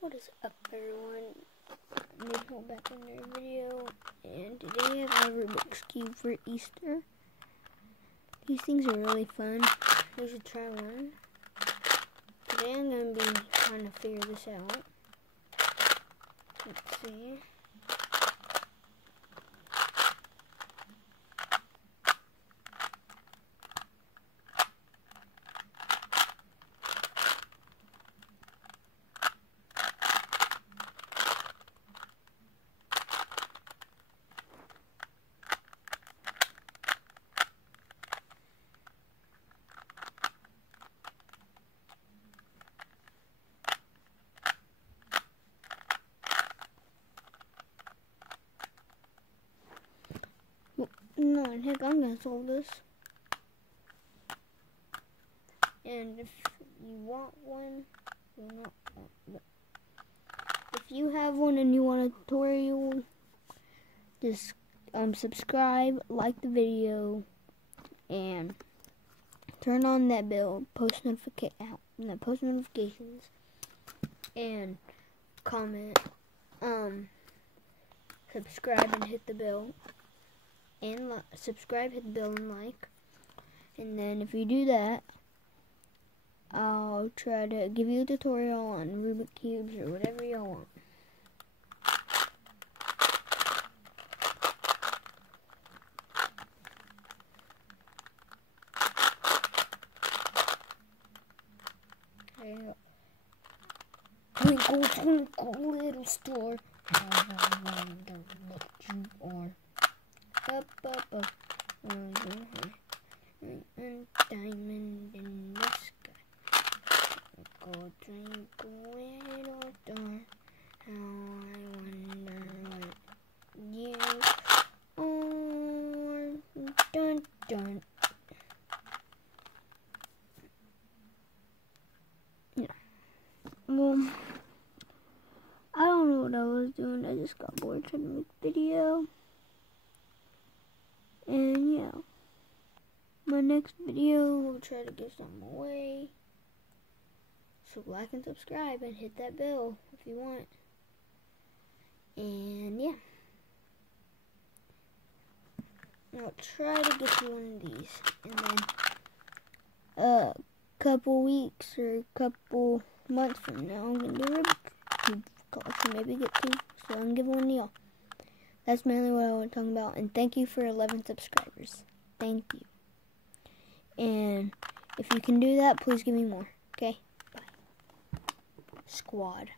What is up, everyone? Nicole back in their video, and today I have a Rubik's Cube for Easter. These things are really fun. You should try one. Today I'm going to be trying to figure this out. Let's see. No, heck, I'm gonna solve this. And if you want one, if you have one and you want a tutorial, just subscribe, like the video, and turn on that bell, post notifications, and comment, subscribe and hit the bell. And subscribe, hit the bell, and like. And then if you do that, I'll try to give you a tutorial on Rubik's Cubes or whatever you want. There you go. Twinkle, twinkle, little star, how I wonder what you are. Up, up, up, on your head, and diamond in the sky. Twinkle, twinkle, little star, how I wonder what you are. Dun, dun. Yeah. Well, I don't know what I was doing. I just got bored trying to make a video. And yeah, my next video will try to give some away. So like and subscribe and hit that bell if you want. And yeah, I'll try to get you one of these. And then a couple weeks or a couple months from now, I'm going to do a Rubik's Cube collection. Maybe get two, so I can give one to y'all. That's mainly what I want to talk about. And thank you for 11 subscribers. Thank you. And if you can do that, please give me more. Okay? Bye. Squad.